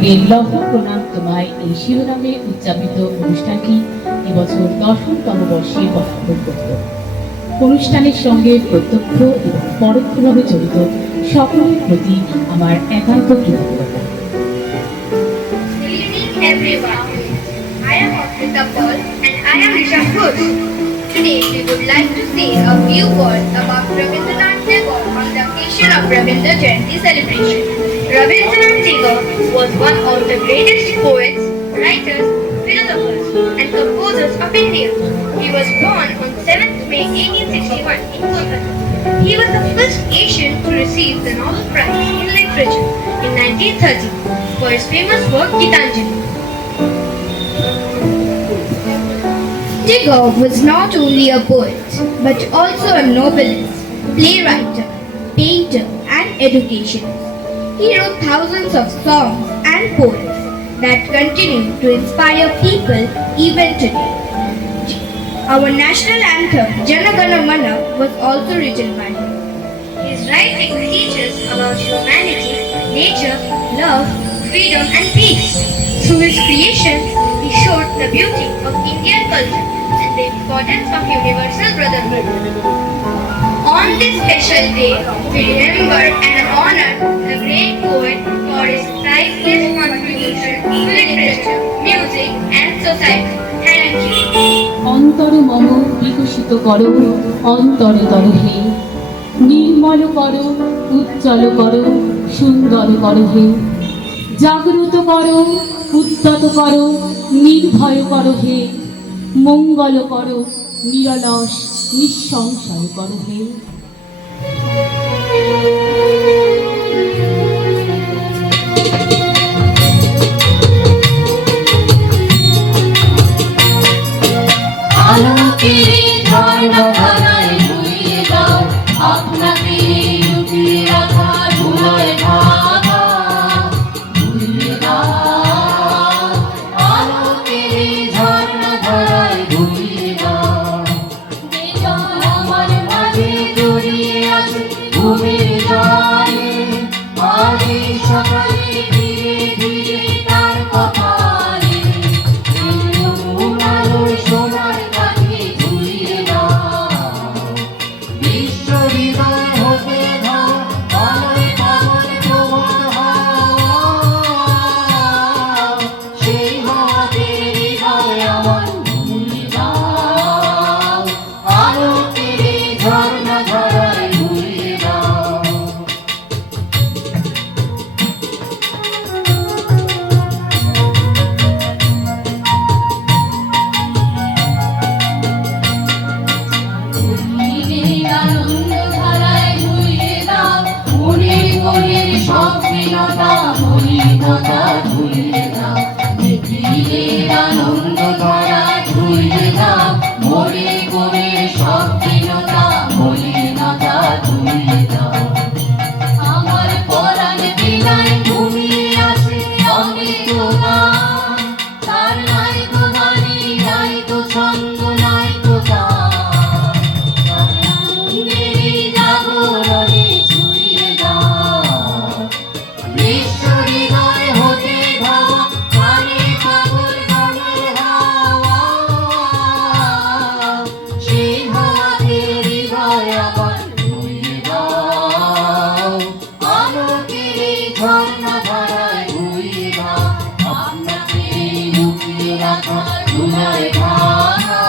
আমাদের লৌহ প্রণাম তোমায় এই শিরোনামে উদযাপিত অনুষ্ঠানটি এবছর 10তম বর্ষে পদার্পণ করত। অনুষ্ঠানের সঙ্গে প্রত্যক্ষ এবং পরোক্ষভাবে জড়িত সকলের প্রতি আমার একান্ত কৃতজ্ঞতা। I am Afrika Paul and I am Risha Ghosh. Today we would like to say a few words about Rabindranath Tagore on the occasion of Rabindra Jayanti celebration. Rabindranath Tagore was one of the greatest poets, writers, philosophers and composers of India. He was born on 7th May 1861 in Kolkata. He was the first Asian to receive the Nobel Prize in Literature in 1930 for his famous work Gitanjali. Tagore was not only a poet, but also a novelist, playwright, painter, and educationist. He wrote thousands of songs and poems that continue to inspire people even today. Our national anthem, Jana Gana Mana, was also written by him. His writing teaches about humanity, nature, love, freedom, and peace. Through his creations, he showed the beauty of Indian culture and the importance of universal brotherhood. On this special day, we remember and honor the great poet for his priceless contribution to literature, music, and society. Thank you. অন্তর মম বিকশিত করো অন্তরে তরহে, নির্মল করো উজ্জ্বল করো সুন্দর করো হে, জাগ্রত করো উদ্যত করো নির্ভয় করো হে, মঙ্গল করো নিরলস নিঃসংশয় করো হে। আলোকের ঝর্ণাধারায় ভুলিয়ে দাও আপনাকে লুকিয়ে রাখা ধুলোয় ঢাকা, ভুলিয়ে দাও আলোকের ঝর্ণাধারায় ভুলিয়ে দাও। যে জল আমার মাঝে জড়িয়ে আছে ঘুমের জলে, আগে সকালে ধীরে ধীরে তার কপালে আলোয় সোনার মলিনতা ধুয়ে দাও, পৃথিবীর আনন্দ ধারা ধুয়ে দাও, মনে করে সব দীনতা মলিনতা ধুয়ে দাও। আমার পরাণ বিনায় ঘুমিয়ে আছে অনেক গান, তার নাই তো গানি নাই তো ছন্দ নাই তো গান, তার আনন্দেরই জাগরণে ছুঁয়ে দাও। বিশ্ব হৃদয় হতে ভাবা কানে পাগল গানের হাওয়া, সেই হাওয়াতে হৃদয় আমার ধুয়ে দাও, আলোকের এই ঝর্ণা ধারায় ধুয়ে দাও। আপনাকে লুকিয়ে রাখা ধুলায় ঢাকা,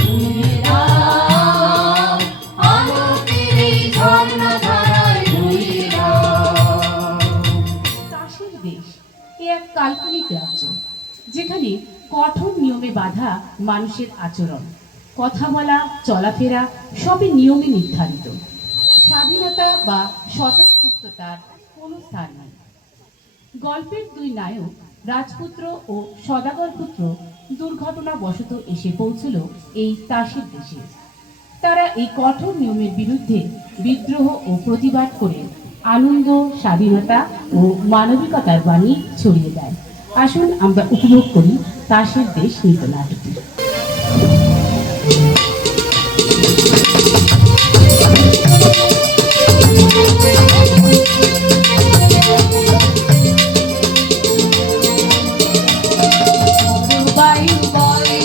ধুয়ে দাও আলোকের এই ঝর্ণা ধারায় ধুয়ে দাও। তাসের দেশ এ এক কাল্পনিক রাজ্য, যেখানে কঠোর নিয়মে বাঁধা মানুষের আচরণ, কথা বলা চলাফেরা সবই নিয়মে নির্ধারিত। স্বাধীনতা বা স্বতঃস্ফূর্ততার কোনো স্থান নেই। গল্পের দুই নায়ক রাজপুত্র ও সদাগর পুত্র দুর্ঘটনাবশত এসে পৌঁছল এই তাসের দেশে। তারা এই কঠোর নিয়মের বিরুদ্ধে বিদ্রোহ ও প্রতিবাদ করে আনন্দ, স্বাধীনতা ও মানবিকতার বাণী ছড়িয়ে দেয়। আসুন আমরা উপভোগ করি তাসের দেশ নৃত্যনাট্যটি।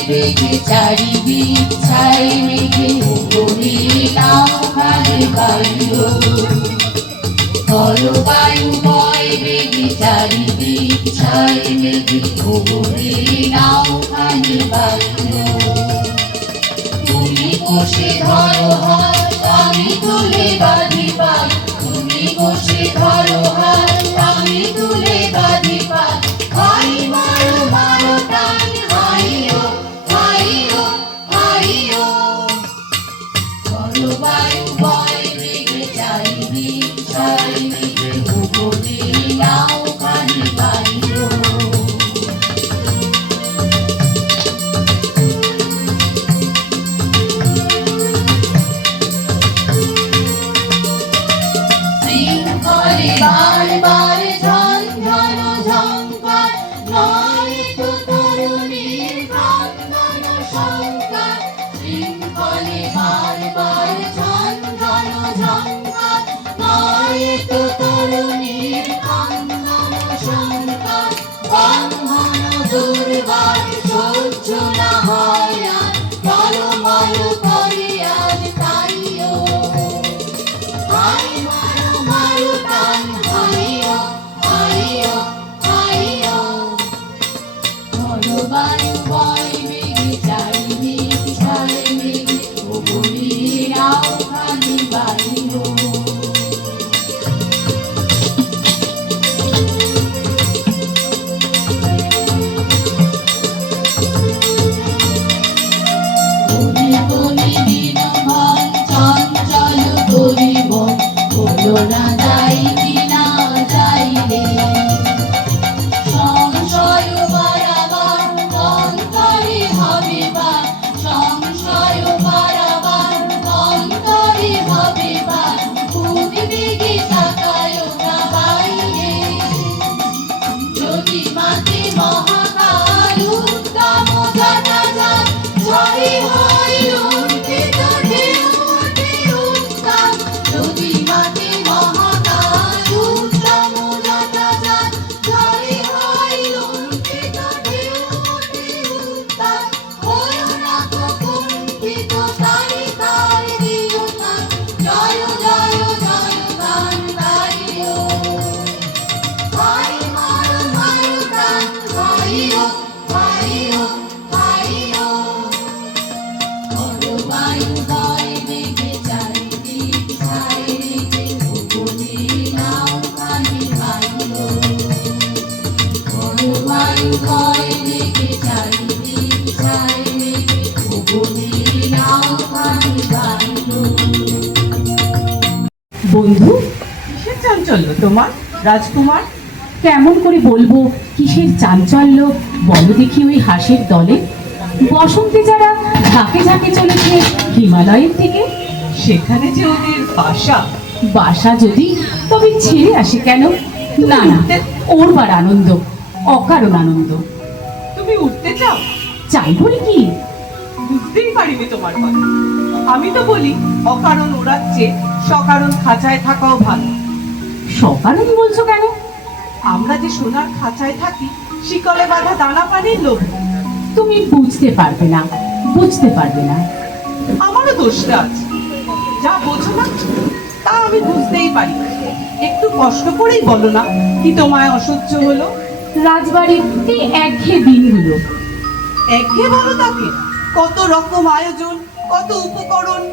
বেগে চারিদিক ছাই মেঘে ওগরে নাও খানি বাইলো জলবায়ু বয় বেগে চারিদিক ছাই মেঘে ওগরে নাও খানি বাইলো তুমি কষে ধরো হাত আমি তুলে বাঁধি পাই তুমি কষে ধরো হাত আমি তুলে বাঁধি পাই হাই মারো মারো টান হাইও হাইও হাইও জলবায়ু বয় বেগে চারিদিক ছাই মেঘে ওগরে নাও খানি বাইলো বারবার ঝনঝন ঝঙ্কার নয় তো তরুণীর ক্রন্দন শঙ্কার শৃঙ্খলে বারবার ঝনঝন ঝঙ্কার নয় তো তরুণীর ক্রন্দন শঙ্কার বন্ধন দুর্বার সহ্য না হয় আর টলমল করে আজ তাইও হাই মারো মারো টান হাইও হাইও হাইও জলবায়ু বয় বেগে চারিদিক ছাই মেঘে ওগরে নাও খানি বাইলো বনে বনে দিনভর চঞ্চল পরিবন হলো না যাই কিনা যাইলে সংশয় বাড়াবার অন্তরে হবে বা সংশয় বাড়াবার অন্তরে হবে বা উদ্বেগে তাকায় না বাইরে যদি মাঝে মহাকাল উদ্দাম জানা যায় ঝড়ে হয় লুণ্ঠিত ঢেউ ওঠে উত্তাপ যদি মাঝে মহাকাল উদ্দাম জানা যায় ঝড়ে হয় লুণ্ঠিত ঢেউ ওঠে উত্তাপ হয়ো না কুণ্ঠিত তাই তার দিও না জয় জয় জয় গান গাইও হাই মারো মারো টান হাইও হাইও হাইও জলবায়ু বয় বেগে চারিদিক ছাই মেঘে ওগরে নাও খানি বাইলো জলবায়ু বয় বেগে চারিদিক ছাই মেঘে ওগরে নাও খানি বাইলো বন্ধু, কিসের চাঞ্চল্য তোমার রাজকুমার? কেমন করে বলবো কিসের চাঞ্চল্য? বলো দেখি ওই হাঁসের দলে বসন্তে যারা ঝাঁকে ঝাঁকে চলেছে হিমালয়ের দিকে। সেখানে যে ওদের বাসা। বাসা যদি, তবে ছেড়ে আসে কেন? না না, ওরবার আনন্দ, অকারণ আনন্দ। তুমি উঠতে চাও? চাই বলে কি? বুঝতেই পারিনি তোমার কথা। আমি তো বলি অকারণ ওড়াচ্ছে সকারণ খাঁচায় থাকাও ভালো। সকারণ বলছো কেন? আমরা যে সোনার খাঁচায় থাকি শিকলে বাঁধা দানা পানির লোভ। তুমি বুঝতে পারবে না, বুঝতে পারবে না। আমারও দোষটা আছে, যা বোঝো না তা আমি বুঝতেই পারি। একটু কষ্ট করেই বলো না কি তোমায় অসহ্য হলো? রাজবাড়ির এই একঘেয়ে দিনগুলো। একঘেয়ে বলো তাকে? কত রকম আয়োজন, কত উপকরণ।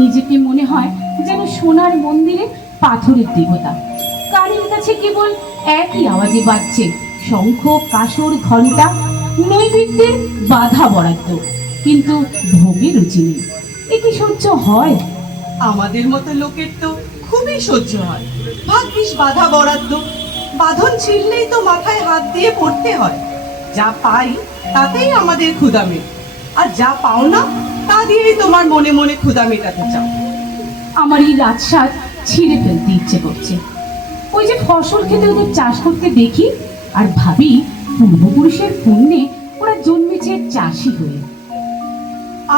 নিজেকে মনে হয় যেন সোনার মন্দিরে পাথরের দেবতা। কানের কাছে কেবল একই আওয়াজে বাজছে শঙ্খ, কাসর, ঘণ্টা। নৈবেদ্যের বাধা বরাদ্দ, কিন্তু ভোগের রুচি নেই। এ কি সহ্য হয়? আমাদের মতো লোকের তো খুবই সহ্য হয়। ভাগ্যিস বাধা বরাদ্দ। বাঁধন ছিঁড়লেই তো মাথায় হাত দিয়ে পড়তে হয়। যা পাই তাতেই আমাদের ক্ষুধা মেটে, আর যা পাও না তা দিয়েই তোমার মনে মনে ক্ষুধা মেটাতে চাও। আমার এই রাজসাজ ছিঁড়ে ফেলতে ইচ্ছে করছে। ওই যে ফসল খেতে ওদের চাষ করতে দেখি, আর ভাবি পূর্বপুরুষের পুণ্যে ওরা জন্মেছে চাষি হয়ে।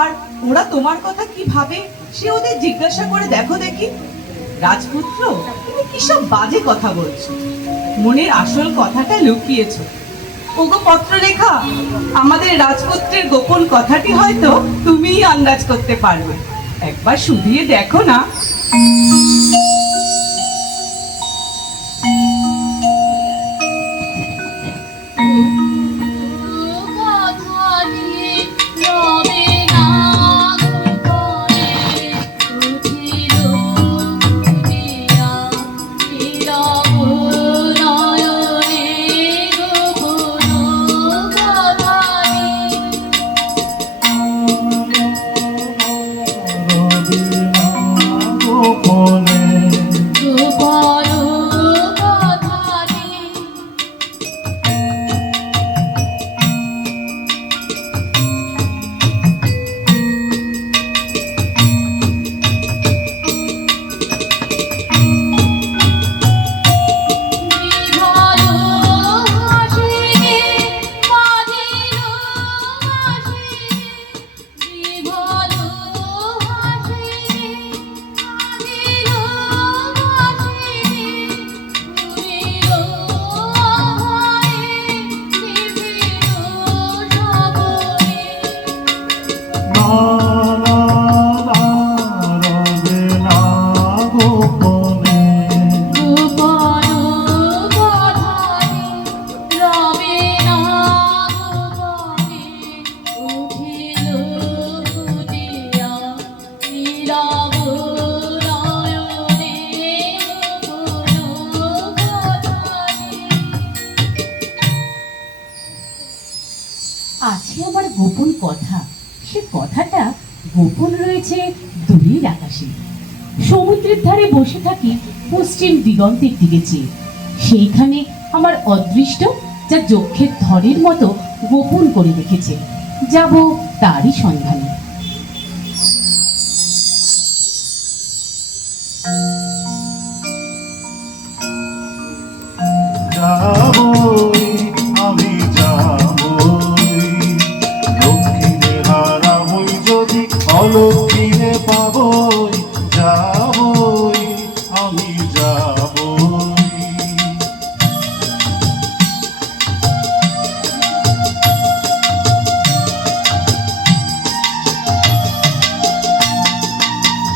আর ওরা তোমার কথা কি ভাবে সে ওদের জিজ্ঞাসা করে দেখো দেখি। রাজপুত্র, তুমি কি সব বাজে কথা বলছো? মনের আসল কথাটা লুকিয়েছো। ওগো পত্রলেখা, আমাদের রাজপুত্রের গোপন কথাটি হয়তো তুমিই আন্দাজ করতে পারবে। একবার শুধিয়ে দেখো না। আছে আমার গোপন কথা, সে কথাটা গোপন রয়েছে দূরের আকাশে। সমুদ্রের ধারে বসে থাকি পশ্চিম দিগন্তের দিকে চেয়ে। সেইখানে আমার অদৃষ্ট যা যক্ষের ধরের মতো গোপন করে রেখেছে, যাব তারই সন্ধানে। যাবই আমি যাবই, দক্ষিণে হারাবই যদি অলক্ষিণে পাবই, যাবই আমি যাবই।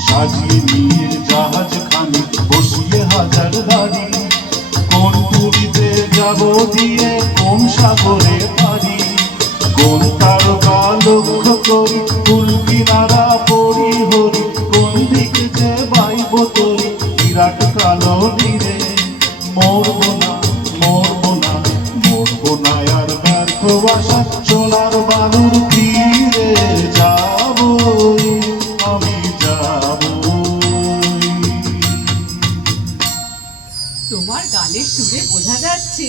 সাজিয়ে নিয়ে জাহাজ খানি বসিয়ে হাজার দাঁড়ি, কোন পুরীতে যাব দিয়ে কোন সাগরে পারি, কোন তারকা লক্ষ্য করি ফুল কিনারা পড়ি হরি, কোন দিকে যে বাইব তরি বিরাট কালো নীরে। মরবো না মরবো না মরবো না আর ব্যর্থ আশা সোনার বালুর তীরে, যাবই আমি যাবই। তোমার গানের সুরে বোঝা যাচ্ছে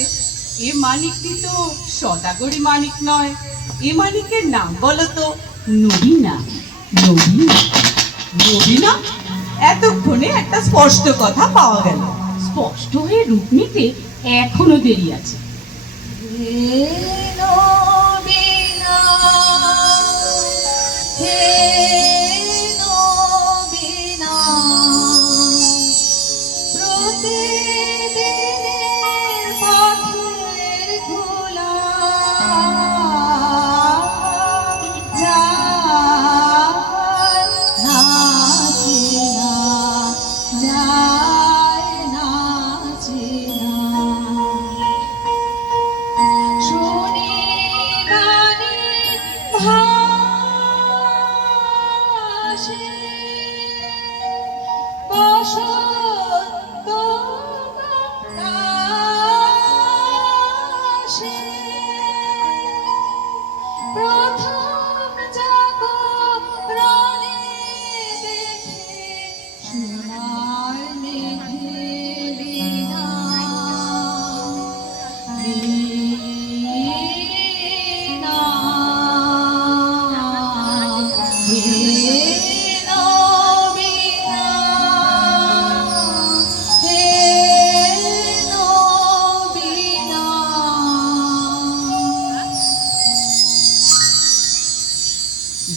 এ মানিকটি তো সদাগরি মানিক নয়। এ মানিকের নাম বলো তো। নবীনা। নবীনা? নবীনা? এতক্ষণে একটা স্পষ্ট কথা পাওয়া গেল। স্পষ্ট হয়ে রূপ নিতে এখনো দেরি আছে।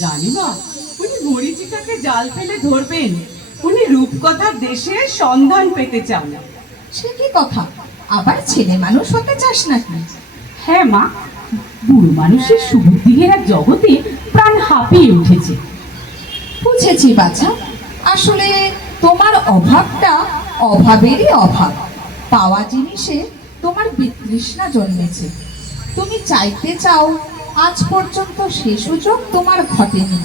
রানীমা, উনি মরিচিকাকে জাল ফেলে ধরবেন। উনি রূপকথার দেশে সন্ধান পেতে চান। সে কি কথা, আবার ছেলে মানুষ হতে চাস নাকি? হ্যাঁ মা, বুড়ো মানুষের সুবুদ্ধিঘেরা জগতে প্রাণ হাঁপিয়ে উঠেছে। বুঝেছি বাছা, আসলে তোমার অভাবটা অভাবেরই অভাব। পাওয়া জিনিসে তোমার বিতৃষ্ণা জন্মেছে। তুমি চাইতে চাও, আজ পর্যন্ত সে সুযোগ তোমার ঘটেনি।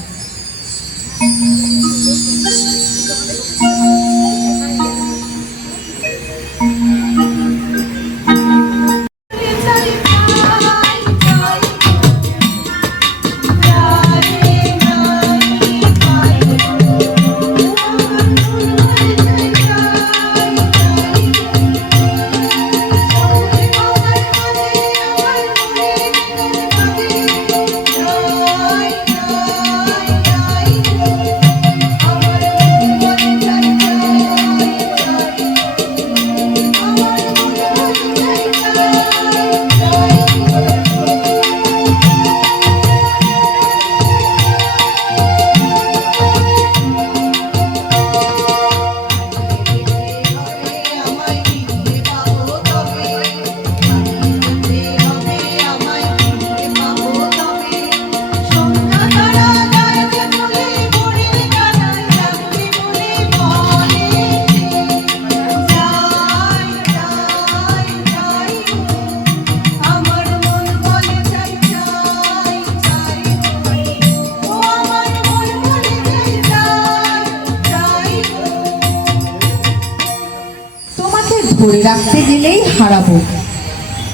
ধরে রাখতে গেলেই হারাবো।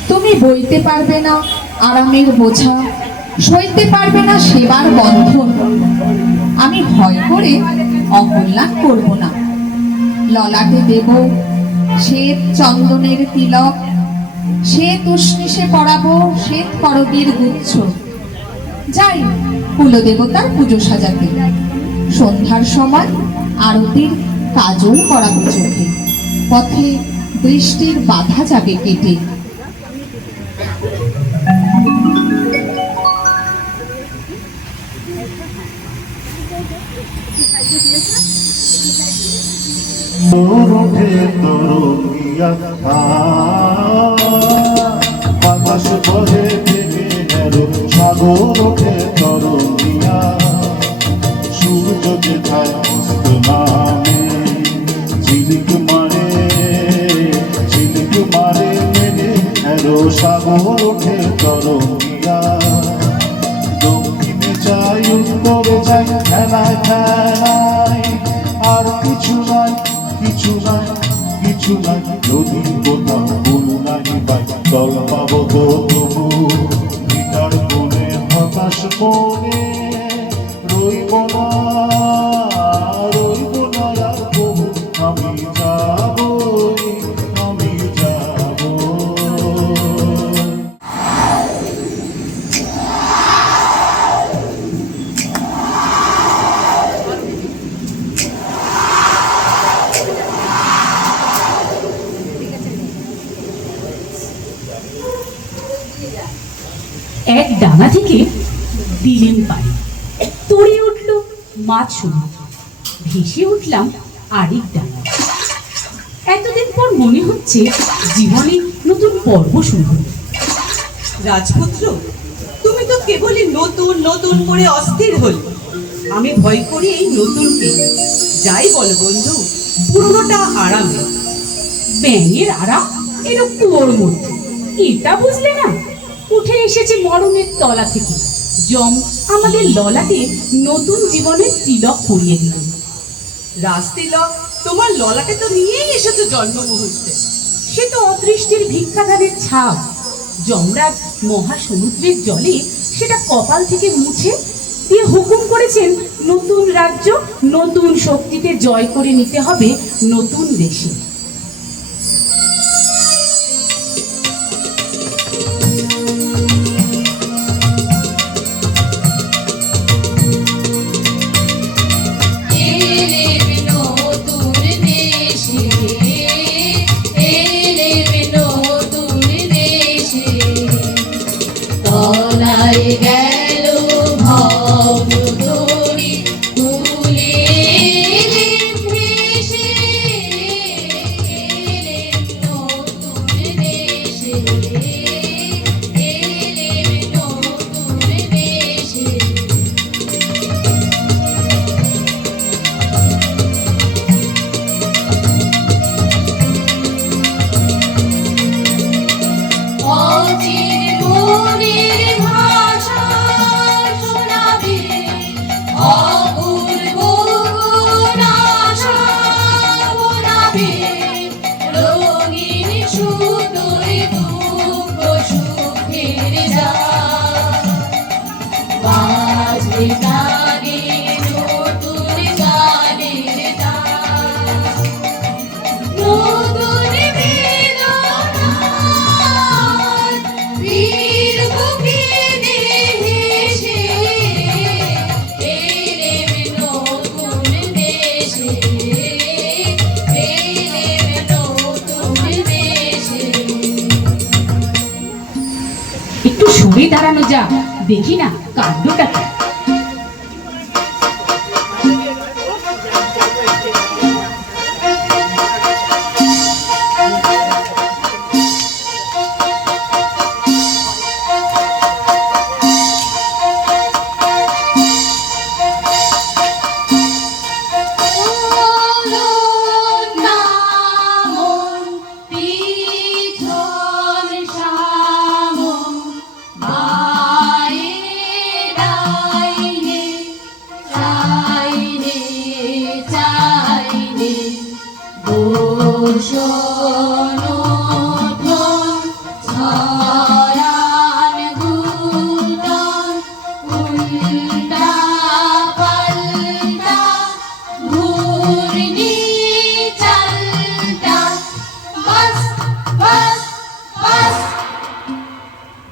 তুমি বইতে পারবে না আরামের বোঝা, সইতে পারবে না সেবার বন্ধন। আমি ভয় করে অকল্যাণ করব না। ললাটে দেব শ্বেত চন্দনের তিলক, শ্বেত উষ্ণিসে পরাবো শ্বেত করবীর গুচ্ছ। যাই কুলদেবতার পুজো সাজাতে। সন্ধ্যার সময় আরতির কাজল করাবো চোখে। পথে বৃষ্টির বাধা যাবে কেটে। বাতাস বহে থেকে এলো সাগর ওঠে তরঙ্গিয়া, সূর্য যেথায় অস্ত নামে ঝিলিক মারে মেনে এলো সাগর ওঠে তরঙ্গিয়া। দক্ষিণে যাই উত্তরে যাই খেলায় খেলায়, আর কিছু নাই নদীর কোথাও ফুল নাই পাই, জল পাবো তো তবু গীতার কোণে হতাশ মনে রইব না আর কবু। আমি যাব এক ডানা থেকে দিলেম পানি, তড়ে উঠল মাছ সমুদ্র, ভেসে উঠলাম আরেক ডানা। এতদিন পর মনে হচ্ছে জীবনে নতুন পর্ব শুরু হলো। রাজপুত্র, তুমি তো কেবলই নতুন নতুন করে অস্থির হলে। আমি ভয় করি এই নতুনকে। যাই বল বন্ধু, পুরোনোটা আরামে। ব্যাঙের আরাম এর কুয়োর মধ্যে, এটা বুঝলে না? উঠে এসেছে মরণের তলা থেকে। যম আমাদের ললাটে নতুন জীবনের তিলক পরিয়ে দিল। রাজতিলক তোমার ললাটে তো নিয়েই এসেছো জন্ম মুহূর্তে। সে তো অদৃষ্টের ভিক্ষাদানের ছাপ। যমরাজ মহাসমুদ্রের জলে সেটা কপাল থেকে মুছে দিয়ে হুকুম করেছেন, নতুন রাজ্য নতুন শক্তিতে জয় করে নিতে হবে নতুন দেশে। গেল ভব দড়ি তুলে ভেসে যা দেখি না কাণ্ডটা কি।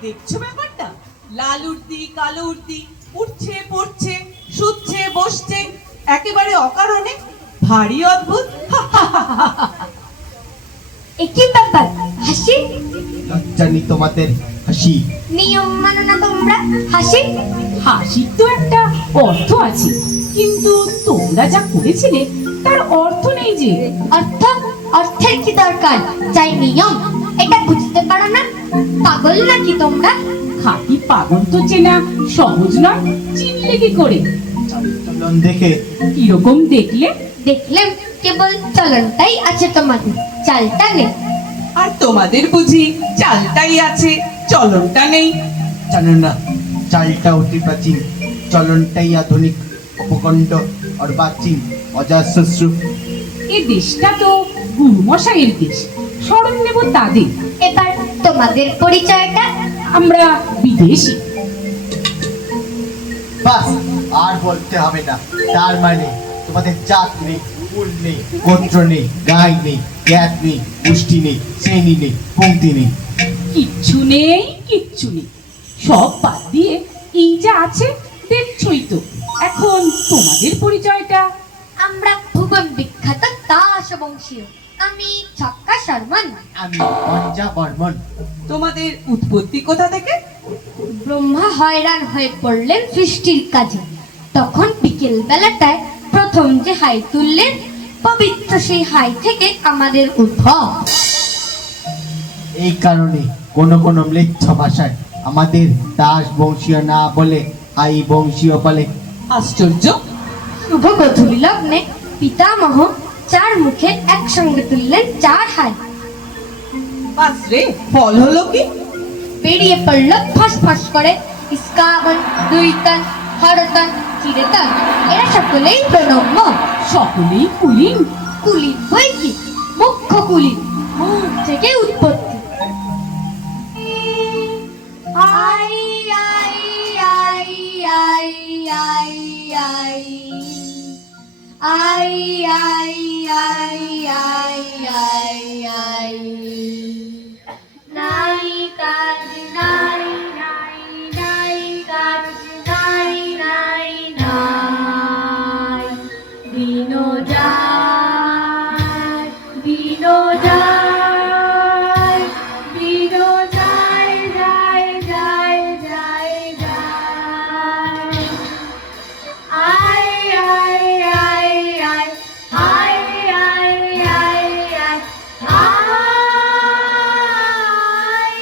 দেখছো ব্যাপারটা? লাল উর্দি কালো উর্দি উঠছে পড়ছে শুচ্ছে বসছে একেবারে অকারণে, ভারী অদ্ভুত। একই ব্যাপার, হাসি লজ্জা নেই তোমাদের? হাসি নিয়ম মানো না তোমরা, হাসি। হাসির তো একটা অর্থ আছে, কিন্তু তোমরা যা করেছিলে তার অর্থ নেই যে। অর্থ? অর্থের কি দরকার, চাই নিয়ম। এটা বুঝতে পারো না? পাগল নাকি তোমরা? খাঁটি পাগল তো চেনা সহজ নয়, চিনলে কি করে? চলন দেখে কিরকম দেখলে? দেখলেন কেবল চলনটাই আছে তোমাদের, চালটা নেই। আর তোমাদের বুঝি চালটাই আছে, চলনটা নেই? জানো না, চালটা অতি প্রাচীন, চলনটাই আধুনিক, উপকণ্ড অর্বাচীন, অজাশ্রু। এ দেশটা তো গুরুমশাইয়ের দেশ, স্মরণ নেব তাদের। এবার তোমাদের পরিচয়টা? আমরা বিদেশি। বাস, আর বলতে হবে না। তার মানে তোমাদের জাত নেই, কুল নেই, গোত্র নেই, গাই নেই, জ্ঞাত নেই, পুষ্টি নেই, শ্রেণী নেই, পংক্তি নেই। কিচ্ছু নেই, কিচ্ছু নেই। সব বাদ দিয়ে এই যা আছে দেখছই তো। এখন তোমাদের পরিচয়টা? আমরা ভুবন বিখ্যাত দাস বংশীয়। আমি ছক্কা শর্মন। আমি পঞ্জা বর্মন। তোমাদের উৎপত্তি কোথা থেকে? ব্রহ্মা হয়রান হয়ে পড়লেন সৃষ্টির কাজে। তখন বিকেল বেলাটায় প্রথম যে হাই তুললেন, পবিত্র সেই হাই থেকে আমাদের উদ্ভব। এই কারণে কোন কোন ম্লেচ্ছ ভাষায় আমাদের দাস বংশীয় না বলে হাই বংশীয় বলে। আশ্চর্য। শুভ গধূলি লগ্নে পিতামহ চার মুখে একসঙ্গে তুললেন চার হাই। বাস রে, ফল হলো কি? বেরিয়ে পড়ল ফাঁস ফাঁস করে ইস্কাবন, দুইতন, হরতন, চিরেতন। এরা সকলেই প্রণম্য, সকলেই কুলীন। কুলীন বই কি, মুখ্য কুলীন, মুখ থেকে উৎপত্তি। আই আই আই আই আই আই আই আই আই আই আই আই নাই কাজ নাই নাই নাই কাজ নাই নাই নাই দিনো যায় দিনো যায় দিনো যায় যায় যায় যায় যায় আই আই আই আই আই আই আই আই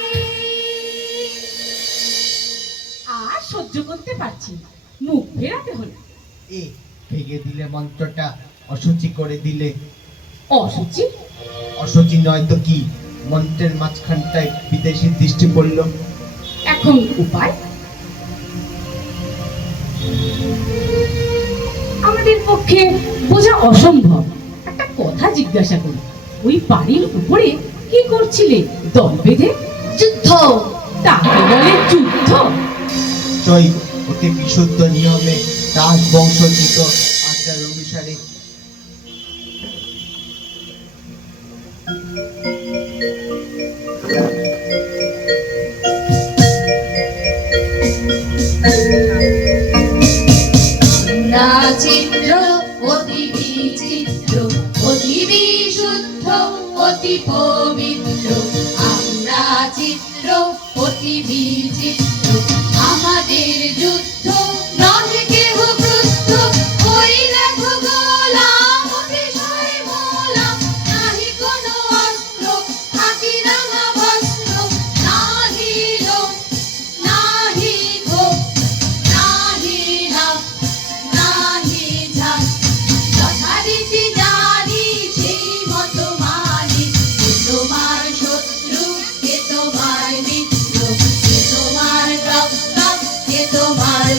আর সহ্য করতে পারছি না, মুখ ফেরাতে হলো। এ ভেঙে দিলে মন্ত্রটা, অসুচি করে দিলে। অসুচি? অসুচি নয় তো কি, মন্ত্রের মাঝখানটায় বিদেশি দৃষ্টি পড়ল। এখন উপায়? আমাদের পক্ষে বোঝা অসম্ভব। একটা কথা জিজ্ঞাসা করি, ওই বাড়ির উপরে কি করছিলে দল বেঁধে? যুদ্ধ। তাকে বলে যুদ্ধ? জয় অতি বিশুদ্ধ নিয়মে দাস বংশোচিত আচার অনুসারে। চিত্র অতি বিচিত্র, অতি বিশুদ্ধ, অতি পবিত্র। আমরা চিত্র অতি বিচিত্র।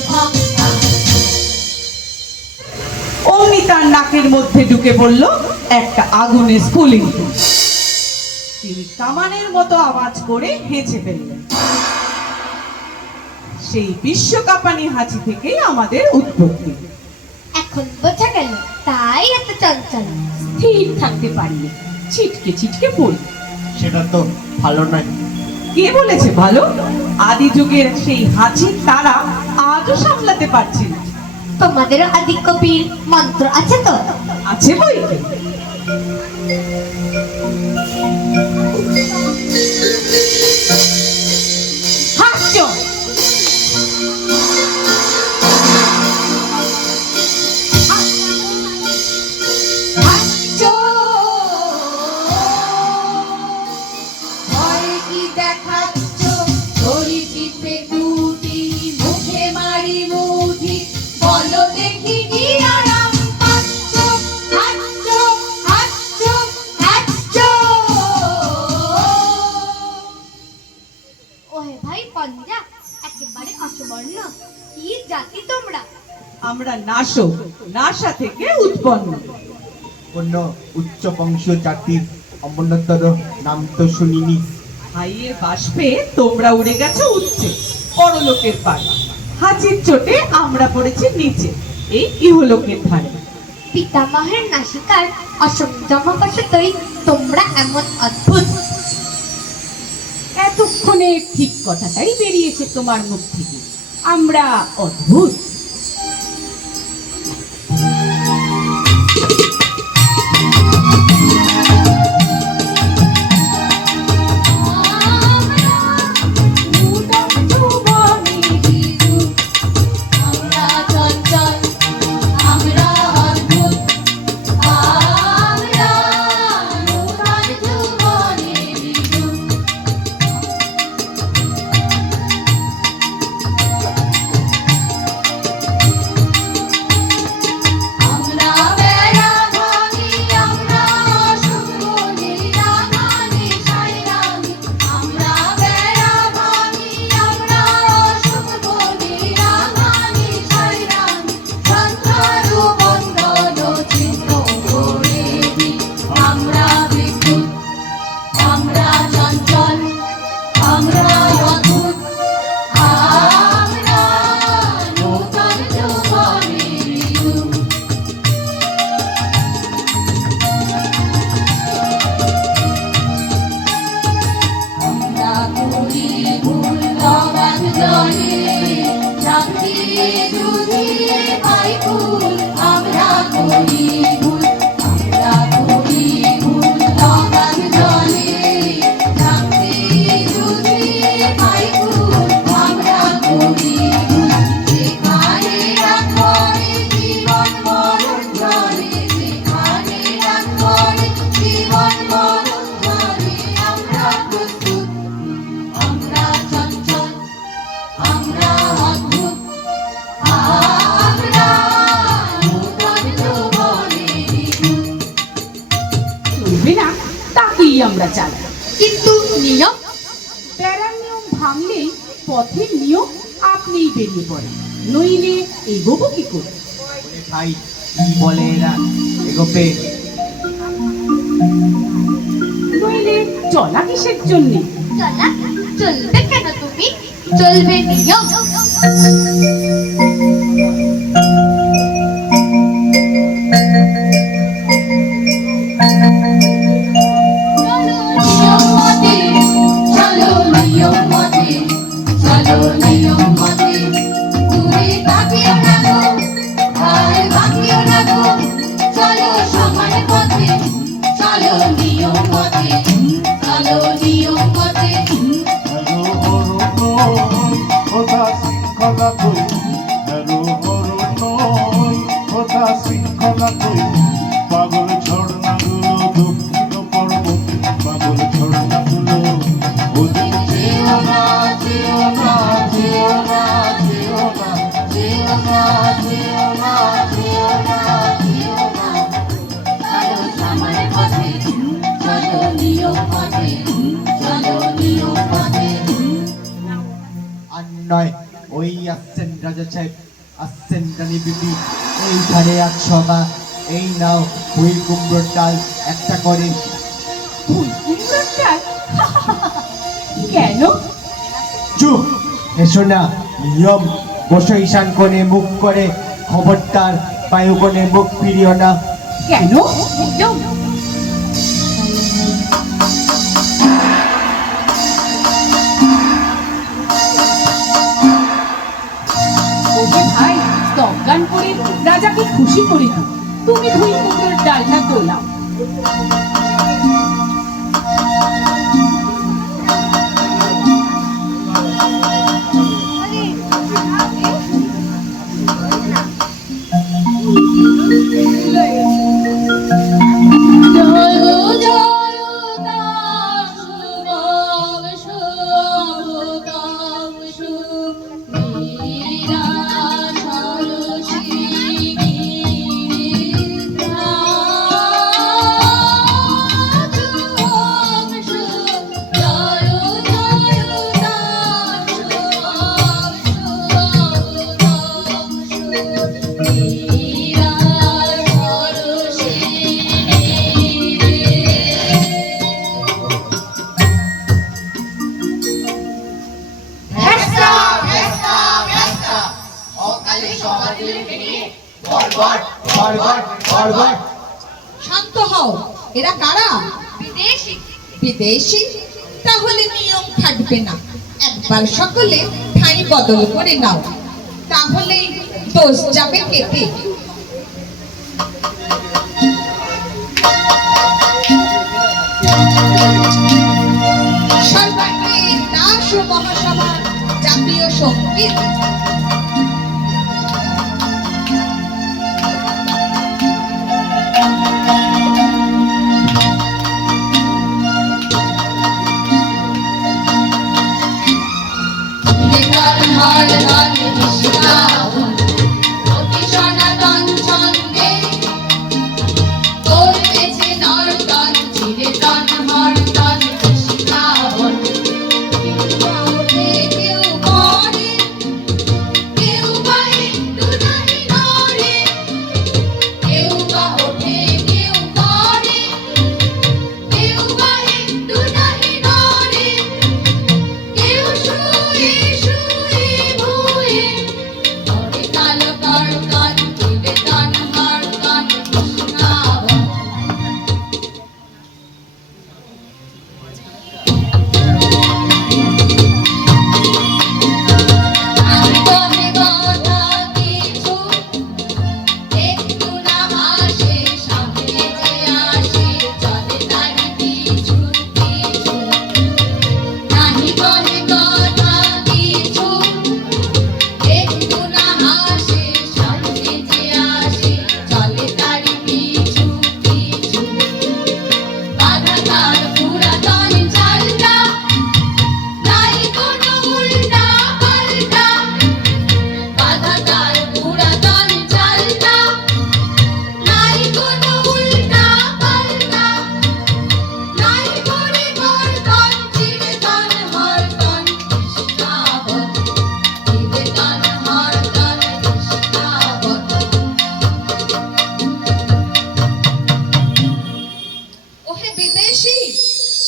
ফাঁক ফাঁক। অমনি তার নাকের মধ্যে ঢুকে পড়ল একটা আগুনের স্ফুলিঙ্গ। তিনি কামানের মতো আওয়াজ করে হেঁচে ফেললেন। সেই বিশ্বকাপানি হাঁচি থেকেই আমাদের উৎপত্তি। এখন বোঝা গেল তাই এত চঞ্চল। স্থির থাকতে পারিনি, ছিটকে ছিটকে পড়ি। সেটা তো ভালো নয়। কে বলেছে ভালো? আদি যুগের সেই হাঁচির তারা আজও সামলাতে পারছি না। তোমাদেরও আদি কবির মন্ত্র আছে তো? আছে বই কি? হাসছো? হাসছো, ভয় কি দেখাচ্ছ? ঘড়ি চিপে দুটি, মুখে মারি মুঠি, বলো দেখি কি আরাম পাচ্ছ? হাসছো, হাসছো, হাসছো। ওহে ভাই পঞ্জা, একেবারে অসবর্ণ। কি জাতি তোমরা? আমরা নাশক, নাসা থেকে উৎপন্ন। অন্য উচ্চ বংশীয় জাতির অমূল্যতর নাম তো শুনিনি। হাইয়ের বাষ্পে তোমরা উড়ে গেছো উচ্চে, পরলোকের পারে। হাঁচির চোটে আমরা পড়েছি নিচে, এই ইহলোকের ধারে। পিতামহের নাসিকার অসংযমবশতই তোমরা এমন অদ্ভুত। এতক্ষণে ঠিক কথাটাই বেরিয়েছে তোমার মুখ থেকে। আমরা অদ্ভুত। আমরা চঞ্চল, আমরা অদ্ভুত, আমরা নূতন যৌবনের দূত। আমরা বেড়া ভাঙি, আমরা অসুখ নিরামানি সাইরামি। আমরা বেড়া ভাঙি, আমরা অসুখ নিরামানি সাইরামি। সন্ধ্যারু বন্ধন ছিন্ন করে দিই। আমরা বিদ্যুৎ, আমরা চঞ্চল, আমরা অদ্ভুত, আমরা নূতন যৌবনের দূত। আমরা করি ভুল অবাধ জলে, চাকরিয়ে জুঝিয়ে পাই ফুল। আমরা করি ভুল, আমরা করি ভুল অবাধ জলে, চাকরিয়ে জুঝিয়ে পাই ফুল। আমরা করি ভুল, যেখানে রাত পড়ে জীবন মরণ জলে, যেখানে রাত পড়ে জীবন মরণ জলে। আমরা প্রস্তুত, আমরা চঞ্চল, আমরা অদ্ভুত, আমরা নূতন যৌবনের দূত। চলবে না, তাকেই আমরা চালাই। কিন্তু নিয়ম? প্যারার নিয়ম ভাঙলেই পথের নিয়ম আপনিই বেরিয়ে পড়ে, নইলে এগোবো কি করে? বলে ভাই কি বলে এরা, এগোবে? নইলে চলা কিসের জন্যে? চলা চলবে কেন তুমি? চলবে নিয়ম। চলো নিয়ম মতে, চলো নিয়ম মতে, তুমি তাকিও না গো, আর বাকিও না গো। চলো সমান পথে, চলো নিয়ম মতে, চলো নিয়ম মতে। হ্যালো হরণ কথা শৃঙ্খলা কই, হ্যালো হরণ কথা শৃঙ্খলা কই। পাগল ঝর্ণাগুলো দক্ষিণ পর্বতে, পাগল ঝর্ণাগুলো ওদিক যেও না, যেও না, যেও না, যেও না, যেও না, যেও না, যেও না, যেও না। চলো সমান পথে, চলো নিয়ম মতে, চলো নিয়ম মতে। আর নয়, ওই আসছেন রাজা সাহেব, আসছেন রানী বিবি, এইখানে আজ সভা, এই নাও ভুই কুমড়োর ডাল একটা করে। ভুল কুমড়োর ডাল? কেন? চুপ, এসো না, নিয়ম। বসো ঈশান কোণে মুখ করে, খবরদার বায়ু কোণে মুখ ফিরিও না। কেন? একদম। ওকে ভাই, স্তবগান করে রাজাকে খুশি করে দিও। তুমি ভুই কুমড়োর ডালটা তোলাও। জয় জয় দাস বংশ বংশ মীরা সরসী বংশ জয় জয় দাস বংশ মীরা সরসী। শান্ত হও, এরা কারা? বিদেশি। বিদেশি? তাহলে নিয়ম থাকবে না, একবার সকলে ঠাঁই বদল করে নাও, তাহলেই দোষ যাবে কেটে। সর্বাঙ্গে দাস ও মহাসভা জাতীয় সঙ্গীত। নিকাল হার হার কৃষ্ণা অতি সনাতন ছন্দে তোর পেছে নর্তন চিরে তন হরতন কৃষ্ণা বন। কেউ করে কেউ বা একটু নাহি নড়ে, কেউ বা ওঠে কেউ করে কেউ বা একটু নাহি নড়ে, কেউ শুয়ে শুয়ে ভুয়ে করে কালো কর্তন চিরে তন হরতন কৃষ্ণা বন। আমি কহে কথা কিছু একটু না হাসে, সামনে যে আসে চলে তারি পিছু পিছু। নাহি কহে কথা কিছু একটু না হাসে, সামনে যে আসে চলে তারি পিছু পিছু। বাধা তার পুরাতন চালটা, নাই কোনো উল্টা পাল্টা। বাধা তার পুরাতন চালটা, নাই কোনো উল্টা পাল্টা। নাই করে গর্দন চিরে তন হরতন কৃষ্ণা বন, চিরে তন হরতন কৃষ্ণা বন। ওহে বিদেশি,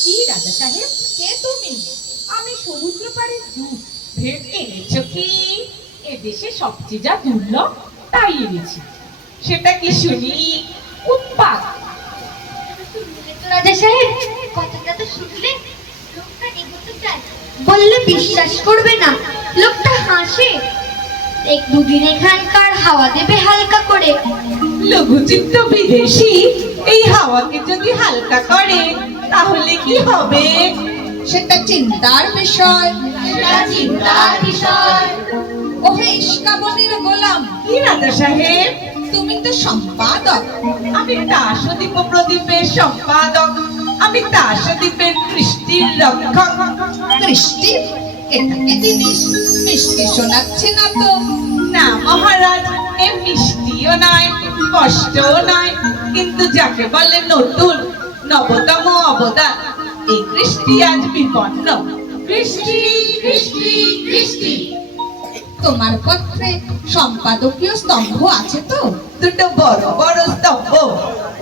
কি রাজা সাহেব? কে তুমি? আমি সমুদ্র পাড়ের দুধ ভেদ এনেছো কি? এদেশে সবচেয়ে যা দুর্লভ তাই এনেছি। সেটা কি শুনি? উৎপাত। রাজা সাহেব, কথাটা তো শুনলে? লোকটা এগোতে চায়, বললে বিশ্বাস করবে না। লোকটা হাসে। এক দুদিন এখানকার হাওয়া দেবে হালকা করে। লঘুচিত্ত বিদেশি এই হাওয়াকে যদি হালকা করে তাহলে কি হবে? সেটা চিন্তার বিষয়। সেটা চিন্তার বিষয়। ওহে ইস্কাবনের গোলাম, কি রাজা সাহেব? তুমি তো সম্পাদক। আমি দাসদ্বীপ প্রদীপের সম্পাদক, আমি দাসদ্বীপের কৃষ্টির রক্ষক। দৃষ্টি, এটা কি জিনিস? মিষ্টি শোনাচ্ছে না তো। না মহারাজ, এ মিষ্টিও নয় কষ্টও নয়, কিন্তু যাকে বলে নতুন নবতম অবদান, এই কৃষ্টি আজ বিপন্ন। কৃষ্টি কৃষ্টি কৃষ্টি তোমার পত্রে সম্পাদকীয় স্তম্ভ আছে তো? দুটো বড় বড় স্তম্ভ।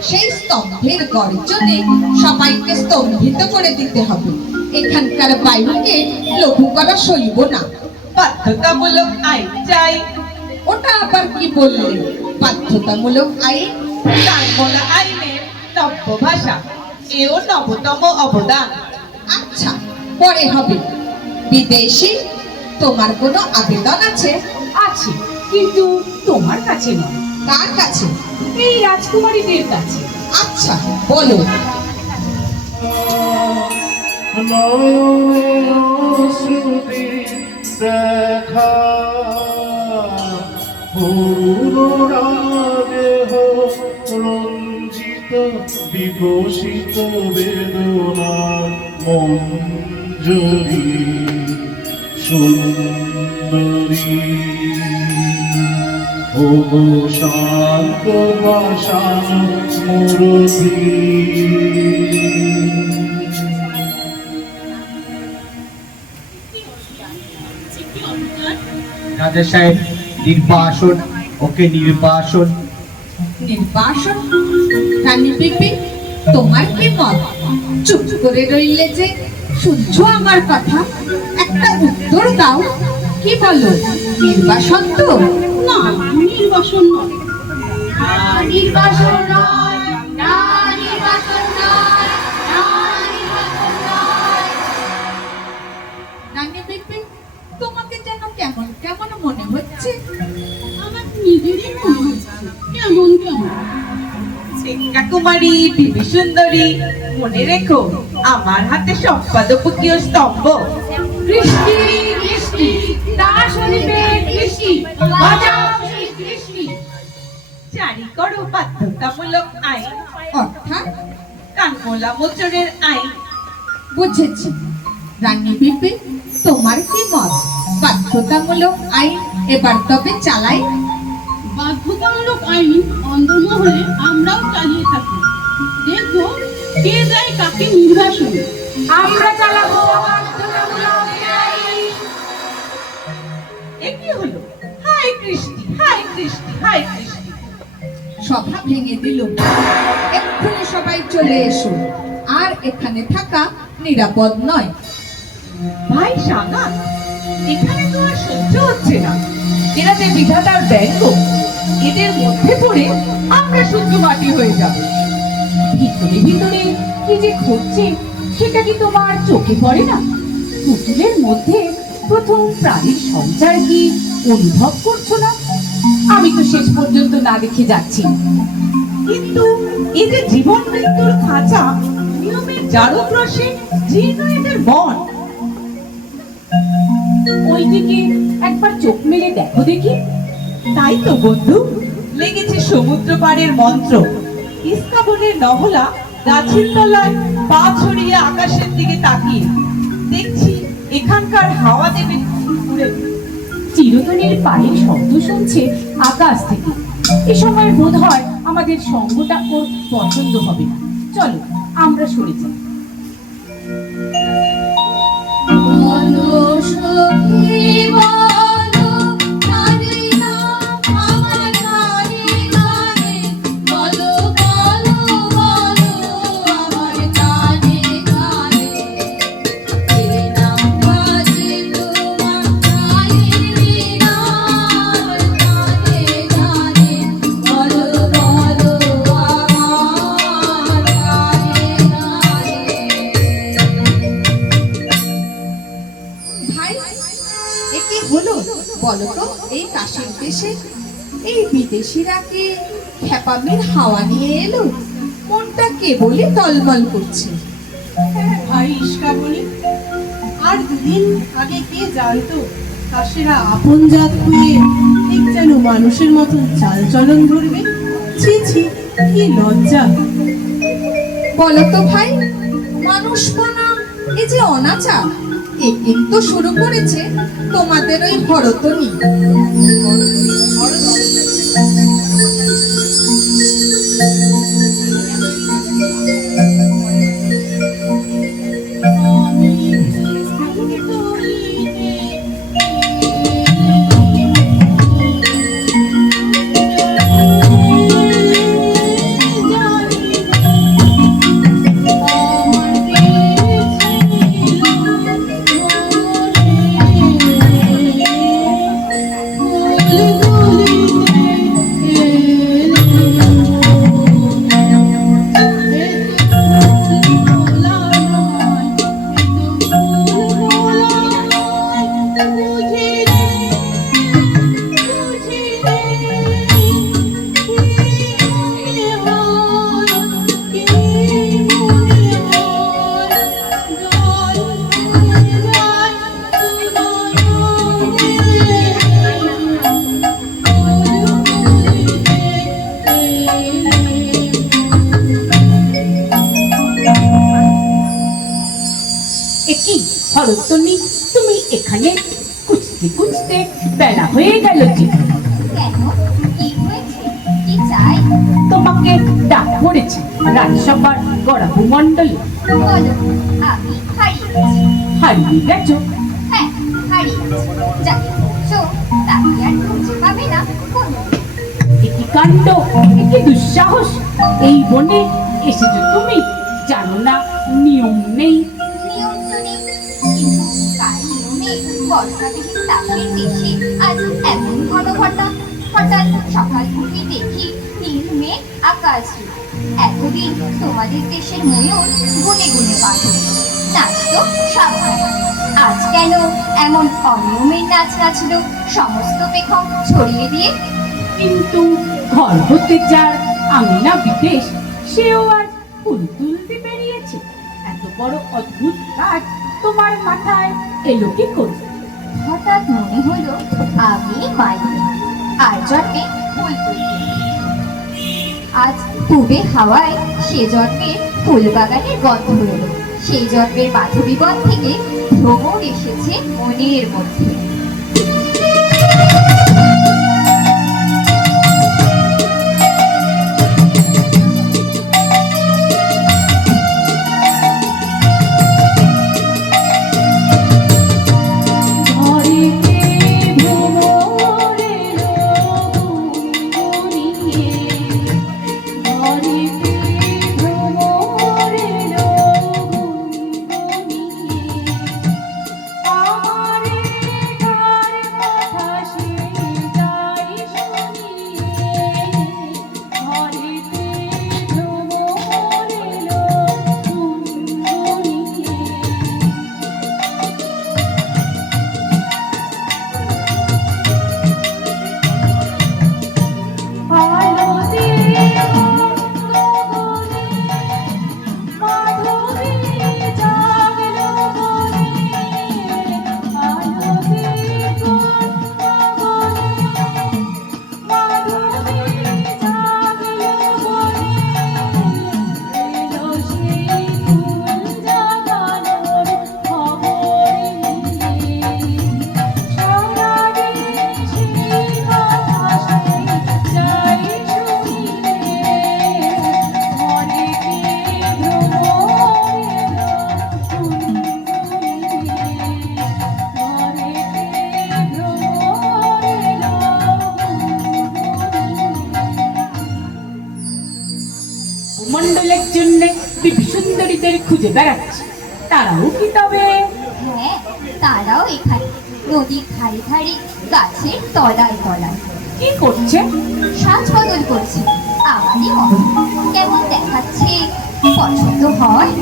সেই স্তম্ভের গর্জনে সবাইকে স্তম্ভিত করে দিতে হবে। এখানকার বায়ুকে লঘু করা সইব না। বাধ্যতামূলক আইন চাই। ওটা আবার কি বললে? বাধ্যতামূলক আইন? বাংলা আইনের নব্য ভাষা, এও নবতম অবদান। আচ্ছা, পরে হবে। বিদেশি, তোমার কোনো আবেদন আছে? আছে, কিন্তু তোমার কাছে নয়, কার কাছে? এই রাজকুমারীদের কাছে। আচ্ছা, বলো। শ্রুতি দেখা দেহ রঞ্জিত বিকশিত বেদনার মঞ্জরি সুন্দরী ও শান্ত বাসান মূরতি। রাজা সাহেব, নির্বাসন, ওকে নির্বাসন। নির্বাসন? রানী বিপি, তোমার কি মত? চুপ করে রইলে যে? শুনছো আমার কথা? একটা উত্তর দাও। কি বলো? নির্বাসন তো? না, নির্বাসন নয়। নির্বাসন নয়, না নির্বাসন নয়, না নির্বাসন নয়। রানী বিপি, তোমাকে যেন কেমন কেমন মনে হচ্ছে। আমার নিজেরই মনে হচ্ছে কেমন কেমন। শিক্ষা কুমারী, বিবি সুন্দরী, মনে রেখো আমার হাতে সম্পাদকীয় স্তম্ভ। কৃষ্টি কৃষ্টি তার শরীরে কৃষ্টি, বাজাও সেই কৃষ্টি। জারি করো বাধ্যতামূলক আইন, অর্থাৎ? কানমোলা মোচরের আইন। বুঝেছি। রানী বিপি, তোমার কি মত? বাধ্যতামূলক আইন এবার তবে চালাই? বাধ্যতামূলক আইন অন্ধমহলে আমরাও চালিয়ে থাকি। দেখো কে যায় কাকে নির্বাসন। আমরা চালাবো বাধ্যতামূলক আইন। এ কি হলো? হায় কৃষ্টি, হায় কৃষ্টি, হায় কৃষ্টি। সভা ভেঙে দিল। এক্ষুনি সবাই চলে এসো। আর এখানে থাকা নিরাপদ নয়। ভাই সাগাত, এখানে তো আর সহ্য হচ্ছে না। এরা যে বিধাতার ব্যঙ্গ, এদের মধ্যে পড়ে আমরা শুদ্ধ মাটি হয়ে যাব। ভিতরে ভিতরে কি যে ঘটছে সেটা কি তোমার চোখে পড়ে না? পুতুলের মধ্যে প্রথম প্রাণীর সঞ্চার কি অনুভব করছো না? আমি তো শেষ পর্যন্ত না দেখে যাচ্ছি। কিন্তু এই যে জীবন মৃত্যুর খাঁচা, নিয়মের জারক রসে জীর্ণ এদের মন। ওইদিকে একবার চোখ মেলে দেখো দেখি। তাই তো বন্ধু, লেগেছে সমুদ্র পাড়ের মন্ত্র। ইস্কাবনের নহলা গাছের তলায় পা ছড়িয়ে আকাশের দিকে তাকিয়ে দেখছি এখানকার হাওয়া দেবে ঘুরে। চিরতনের পায়ের শব্দ শুনছে আকাশ থেকে। এ সময় বোধ হয় আমাদের সঙ্গটা ওর পছন্দ হবে না। চলো আমরা সরে যাই। বলো সখী বলো, গানে না আমার গানে গানে, বলো বলো বলো আমার গানে গানে। যে নাম বাজে তোমার গায়ে নাম, গানে গানে, বলো বলো আমার গানে গানে। ভাই, এ কি হলো বলো তো? এই কাশীর দেশে এই বিদেশিরা কি খেপামির হাওয়া নিয়ে এলো? মনটা কেবলই টলমল করছে। ভাই ইস্কাবনী, আর দুদিন আগে কে জানতো কাশিরা আপন জাত হয়ে ঠিক যেন মানুষের মতন চাল চলন ধরবে। ছি ছি, কি লজ্জা। বলো তো ভাই, মানুষ মনা এই যে অনাচার, এ কিন্তু শুরু করেছে তোমাদের ওই ভরতনী। কি হরতনি, তুমি এখানে কুচতে কুচতে বেলা হয়ে গেল যে। কেন, কি হয়েছে, কি চাই? তোমাকে ডাক পড়েছে রাজসভার গড়াবু মণ্ডলে। বলো, আমি হারিয়ে গেছি। হারিয়ে গেছো? হ্যাঁ, হারিয়ে গেছি। যাকে খুঁজছো তাকে আর খুঁজে পাবে না কোনো। একই কাণ্ড, একই দুঃসাহস! এই বনে এসেছো তুমি, জানো না নিয়ম নেই। নিয়ম তো নেই, কিন্তু কার নিয়মে বর্ষাবিহীন তাসের দেশে আজ এমন ঘন ঘটা। হঠাৎ সকাল উঠে দেখি নীল মেঘ আকাশ জুড়ে। এতদিন তোমাদের দেশের ময়ূর গুনে গুনে পাঠক নাচতো সাবধান। আজ কেন এমন অনিয়মের নাচ নাচলো সমস্ত পেখম ছড়িয়ে দিয়ে? কিন্তু ঘর হতে যার আঙিনা বিদেশ, সেও আজ ফুল তুলতে বেরিয়েছে। এত বড় অদ্ভুত কাজ তোমার মাথায় এলো কি করে? হঠাৎ মনে হলো আমি মাইনে আর জন্মে ফুল তুলতে। আজ পূবে হাওয়ায় সে জন্মের ফুল বাগানের গন্ধ এলো। সেই জন্মের মাধবীবন থেকে ভ্রমর এসেছে মনের মধ্যে। মণ্ডলের জন্য বিবি সুন্দরীদের খুঁজে বেড়াচ্ছে, তারাও কি তবে? হ্যাঁ, তারাও এখানে নদীর ধারে ধারে গাছের তলায় তলায় কি করছে? সাজ বদল করছে। আমারই মন কেমন দেখাচ্ছে, পছন্দ হয়?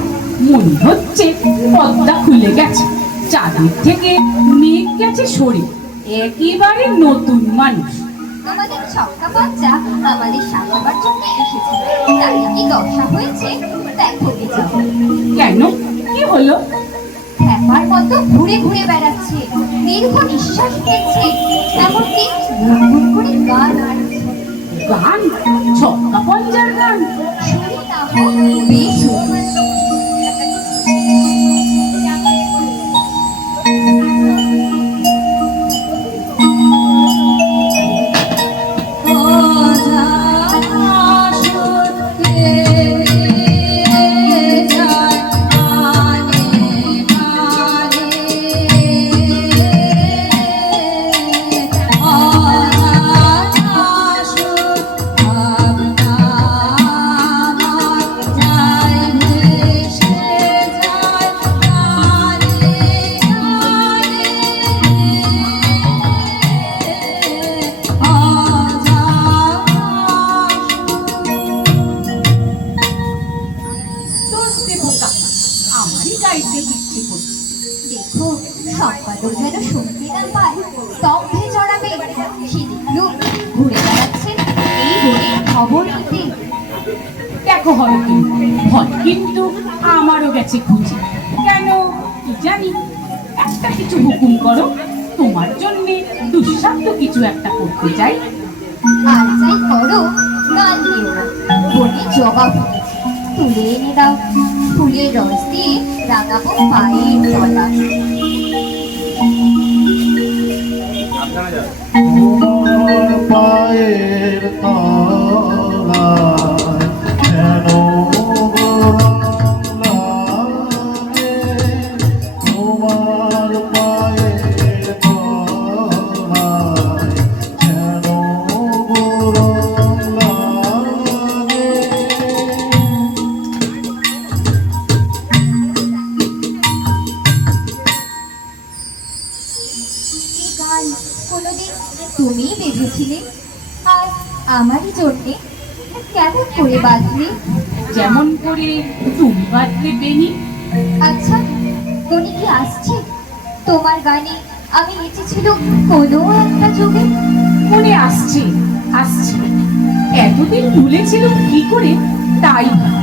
মনে হচ্ছে পদ্মা খুলে গেছে, চাঁদের থেকে মেঘ গেছে সরে, একেবারে নতুন মানুষ। আমাদের ছক্কা বাচ্চা আমাদের সাজাবার জন্য এসেছে, তাই কি দশা হয়েছে দেখো গে যাও। কেন, কি হলো? ব্যাপার মতো ঘুরে ঘুরে বেড়াচ্ছে, দীর্ঘ নিঃশ্বাস ফেলছে, এমনকি গুনগুন করে গান আনছে। গান? ছক্কা পঞ্জার গান? শুনি না হোক বেশ আমারই গাইতে ইচ্ছে করছে। দেখো সম্পাদক যেন শুনতে না পায়, স্তম্ভে চড়াবে। সে দেখলো ঘুরে বেড়াচ্ছে এই বলে খবর নিতে। দেখো হবে কিন্তু ভয় কিন্তু আমারও গেছে খুঁজে। কেন কি জানি, একটা কিছু হুকুম করো, তোমার জন্য দুঃসাধ্য কিছু একটা করতে চাই। আর যাই করো গান দিও না বলে জবাব দিয়েছে। তুলে এনে দাও, ফুলের রস দিয়ে রাঙাবো পায়ের তলা। তোমার পায়ের তলায় যেন গরম লাগে, তোমার পায়ের তলায় যেন গরম লাগে। এই গান কোনোদিন তুমিই বেঁধেছিলে, আর আমারই জন্যে কেমন করে বাঁধলে? যেমন করে তুমি বাঁধলে বেনি। আচ্ছা, মনে কি আসছে তোমার গানে আমি নেচেছিল কোনো একটা যুগে? মনে আসছে, আসছে। এতদিন ভুলেছিল কি করে তাই ভাবি।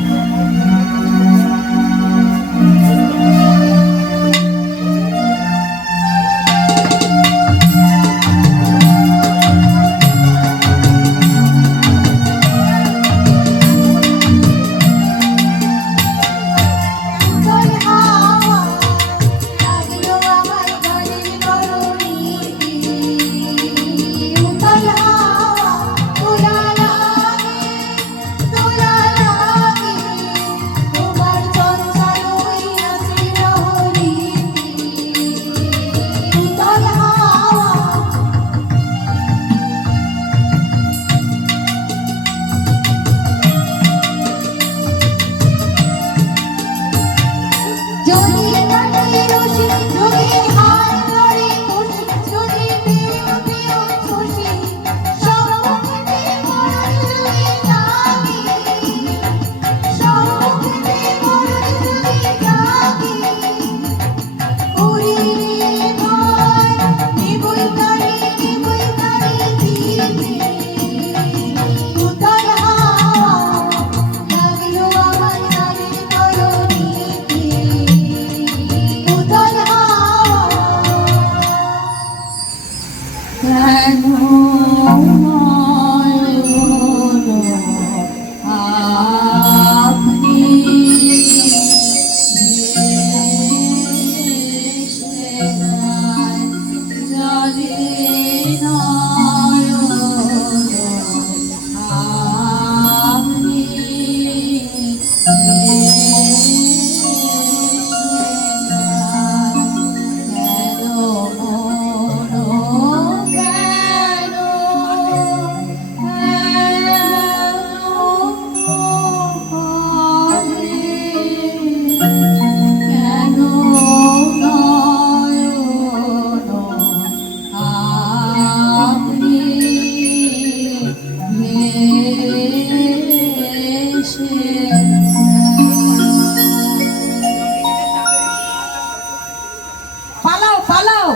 পালাও পালাও,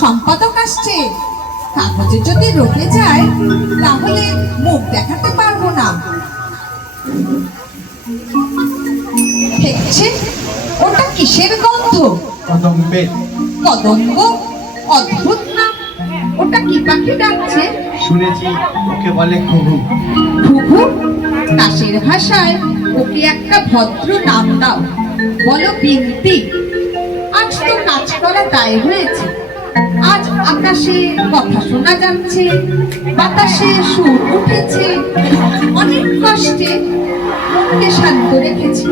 সম্পাদক আসছে। কাগজে যদি রোপে যায় তাহলে মুখ দেখাতে পারবো না। দেখছে ওটা কিসের গন্ধ? কদম্বের। কদম্ব? অদ্ভুত নাম। ওটা কি পাখি ডাকছে? শুনেছি ওকে বলে ঘুঘু। ঘুঘু? দাসের ভাষায় ওকে একটা ভদ্র নাম দাও, বলো বিনতি। আজ তো কাজ করা দায় হয়েছে। আজ আকাশে কথা শোনা যাচ্ছে, বাতাসে সুর উঠেছে। অনেক কষ্টে মনকে শান্ত রেখেছি।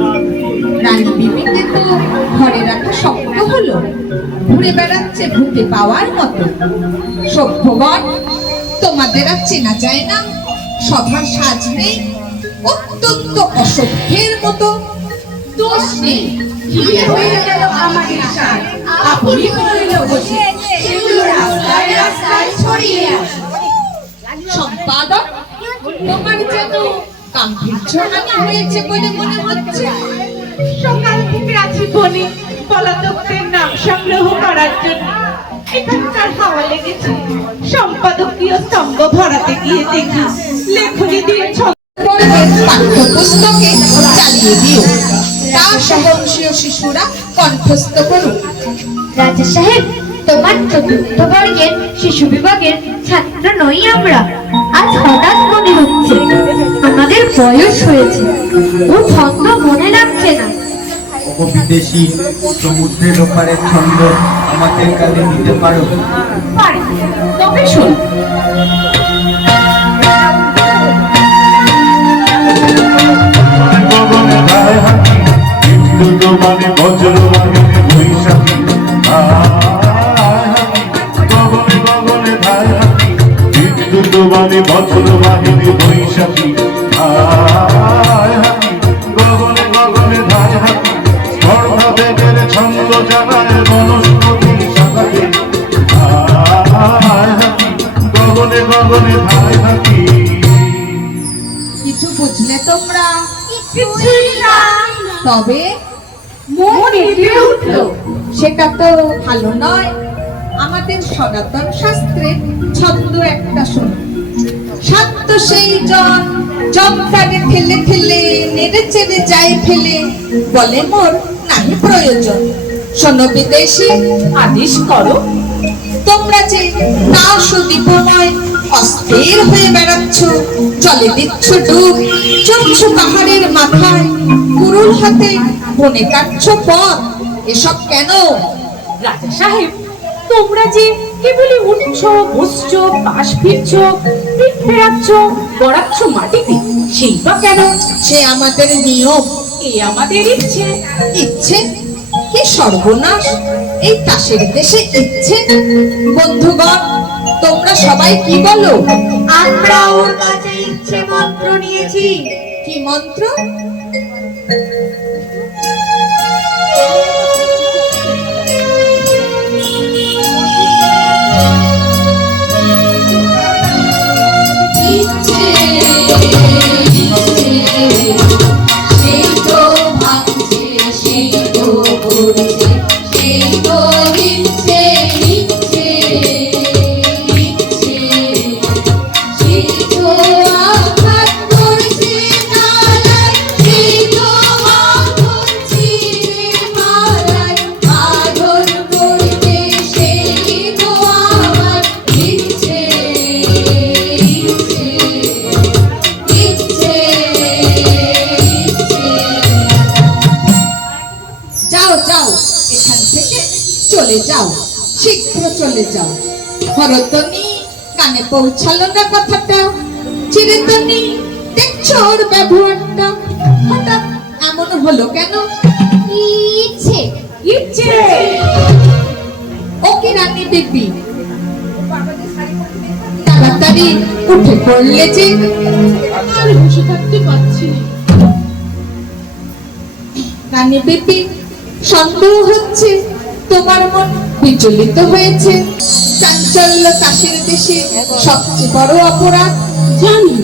রানী বিবিকে তো ঘরে রাখা শক্ত হলো, ঘুরে বেড়াচ্ছে ভূতে পাওয়ার মতো। সভ্যগণ, তোমাদের আর চেনা যায় না, সভার সাজ নেই, অত্যন্ত অসভ্যের মতো। দোষ নেই, ধীরে হয়ে গেল আমাদের সাজ, আপনি পড়ল বসে, সেগুলো রাস্তায় রাস্তায় ছড়িয়ে আসে। সম্পাদক, তোমার যেন গাম্ভীর্য আনা হয়েছে বলে মনে হচ্ছে। সকাল থেকে আছি বনে পলাতকদের নাম সংগ্রহ করার জন্য। এখানকার হাওয়া লেগেছে। সম্পাদকীয় স্তম্ভ ভরাতে গিয়ে দেখি লেখনী দিয়ে পাঠ্যপুস্তকে চালিয়ে দিও, তা সহনশীল শিশুরা কণ্ঠস্থ করুক। রাজা সাহেব, তোমার চতুর্থ বর্গের শিশু বিভাগের ছাত্র নই আমরা। আজ হঠাৎ মনে হচ্ছে আমাদের আমাদের বয়স হয়েছে, ও ছন্দ মনে রাখছে না। বিদেশি সমুদ্রের ওপারে ছন্দ আমাদের কানে দিতে পারো? পারি, তবে শোন। গগনে ধায় হাতি বিদ্যুৎ মানে বজ্র বাহিনী বৈশাখী গগনে গগনে ধায় হাতি বিদ্যুৎ মানে বজ্র বাহিনী বৈশাখী গগনে গগনে ধায় হাতি স্পর্ধা বেগের ছন্দ জানায় বনস্পতির শাখাতে গগনে গগনে ধায় হাতি। কিছু বুঝলে তোমরা? কিছুই না। তবে মন কেঁপে উঠলো। সেটা তো ভালো নয়। আমাদের সনাতন শাস্ত্রে ছন্দ একটা শোনো। শান্ত সেই জন জমকারে ঠেলে ঠেলে নেড়ে চেড়ে যায় ফেলে, বলে মোর নাহি প্রয়োজন। শোনো বিদেশি, আদেশ করো। তোমরা যে না সুদীপময় অস্থির হয়ে বেড়াচ্ছ, জলে দিচ্ছ ডুব, চড়ছ পাহাড়ের মাথায়, কুরুল হাতে বনে কাটছ পথ, এসব কেন? রাজা সাহেব, তোমরা যে কেবলই উঠছ, বসছ, পাশ ফিরছ, পিঠ ফেরাচ্ছ, গড়াচ্ছ মাটিতে, সেই বা কেন? সে আমাদের নিয়ম। এ আমাদের ইচ্ছে। ইচ্ছে? কি সর্বনাশ! এই তাসের দেশে ইচ্ছে! বন্ধুগণ, তোমরা সবাই কি বলো? আমরা ওর কাছে ইচ্ছে মন্ত্র নিয়েছি। কি মন্ত্র? ইচ্ছে সেই তো ভাবছে, সেই তো করছে, সেই তো ইচ্ছে ইচ্ছে ইচ্ছে, সেই তো আঘাত করছে নালায়, সেই তো আগুন ছিঁড়ে মালায়, আদর করতে সেই তো আমার ইচ্ছে ইচ্ছে ইচ্ছে ইচ্ছে। যাও যাও, এখান থেকে চলে যাও, শীঘ্র চলে যাও। হরতনি, কানে পৌঁছালো না কথাটা? চিরতনি, দেখছো ওর ব্যবহারটা? হঠাৎ এমন হলো কেন? ইচ্ছে ইচ্ছে। ও কি রানী দেবী, তাড়াতাড়ি উঠে পড়লে যে। আর বসে থাকতে পারছি না। রানী দেবী, সন্দেহ হচ্ছে তোমার মন বিচলিত হয়েছে। চাঞ্চল্য তাসের দেশে সবচেয়ে বড় অপরাধ। জানি,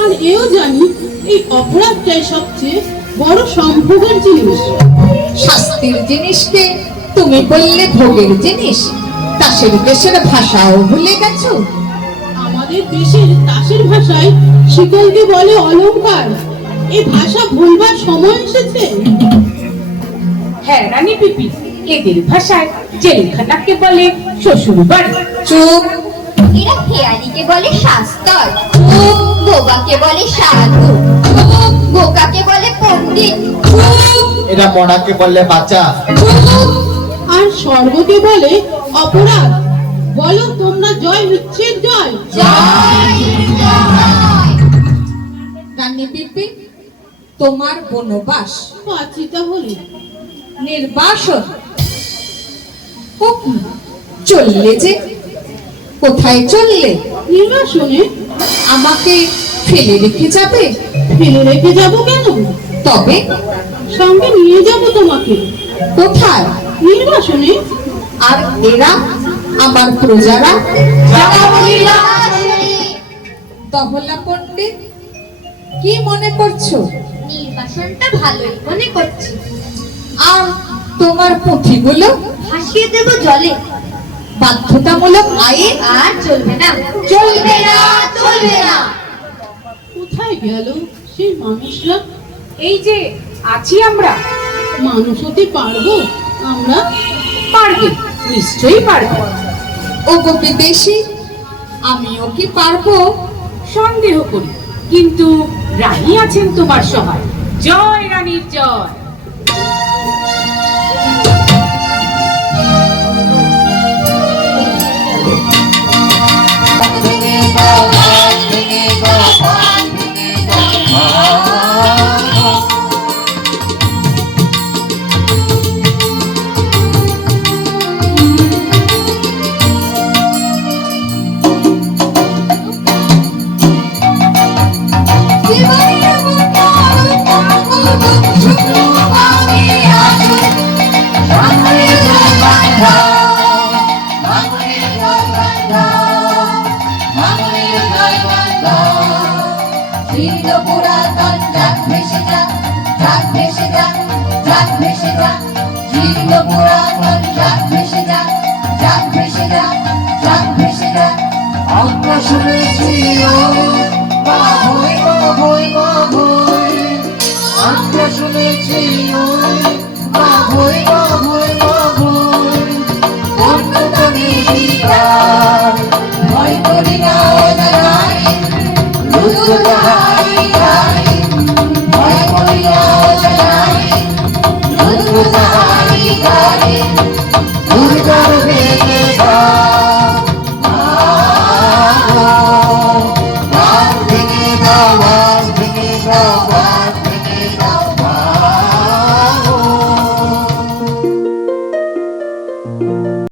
আর এও জানি এই অপরাধটাই সবচেয়ে বড় সম্ভোগের জিনিস। শাস্তির জিনিসকে তুমি বললে ভোগের জিনিস। তাসের দেশের ভাষাও ভুলে গেছো? আমাদের দেশের তাসের ভাষায় শিকলকে বলে অলংকার। এই ভাষা ভুলবার সময় এসেছে। হ্যাঁ রানী পিপি, এদের ভাষায় জেলখানাকে বলে শ্বশুর বাড়ি। চুপ! এরা হেয়ালিকে বলে শাস্তর, বোবাকে বলে সাধু, বোকাকে বলে পণ্ডিত, এরা মরাকে বললে বাঁচা। আর স্বর্গকে বলে অপরাধ। বলো তোমরা জয় মিচ্ছের জয়। রানী পিপি, তোমার বনবাস পাচ্ছি তাহলে। নির্বাসন। ও কি, চললে যে? কোথায় চললে? নির্বাসনে? আমাকে ফেলে রেখে যাবে? ফেলে রেখে যাবো কেন? তবে সঙ্গে নিয়ে যাবো তোমাকে। কোথায়? নির্বাসনে। আর এরা আমার প্রজারা? দহলা পণ্ডিত, কি মনে করছো? নির্বাসনটা ভালোই মনে করছি। আর তোমার পুঁথিগুলো? ভাসিয়ে দেবো জলে। বাধ্যতামূলক আইন আর চলবে না, চলবে না চলবে না। কোথায় গেল সেই মানুষরা? এই যে আছি আমরা। মানুষ হতে পারবো আমরা? পারবে, নিশ্চয়ই পারবে। ও গো বিদেশি, আমিও কি পারবো? সন্দেহ করি। কিন্তু রানী আছেন তোমার সহায়। জয় রানীর জয়। ভেঙে দাও ঘর, ভেঙে দাও ঘর, ভেঙে দাও ঘর। পুরাতন যাক ভেসে যাক, যাক ভেসে যাক, যাক ভেসে যাক, জীর্ণ পুরাতন যাক ভেসে যাক, যাক ভেসে যাক, যাক ভেসে যাক। আমরা শুনেছি মা হই মা হই মা হই, আমরা শুনেছি মা হই মা হই মা হই। অন্যতমে ভয় করি না অজানায়, রুদ্রহারি গাই, ভয় করি না অজানায়, রুদ্রহারি গাই। দুর্গার ভেঙে দাও ভেঙে দাও ভেঙে দাও।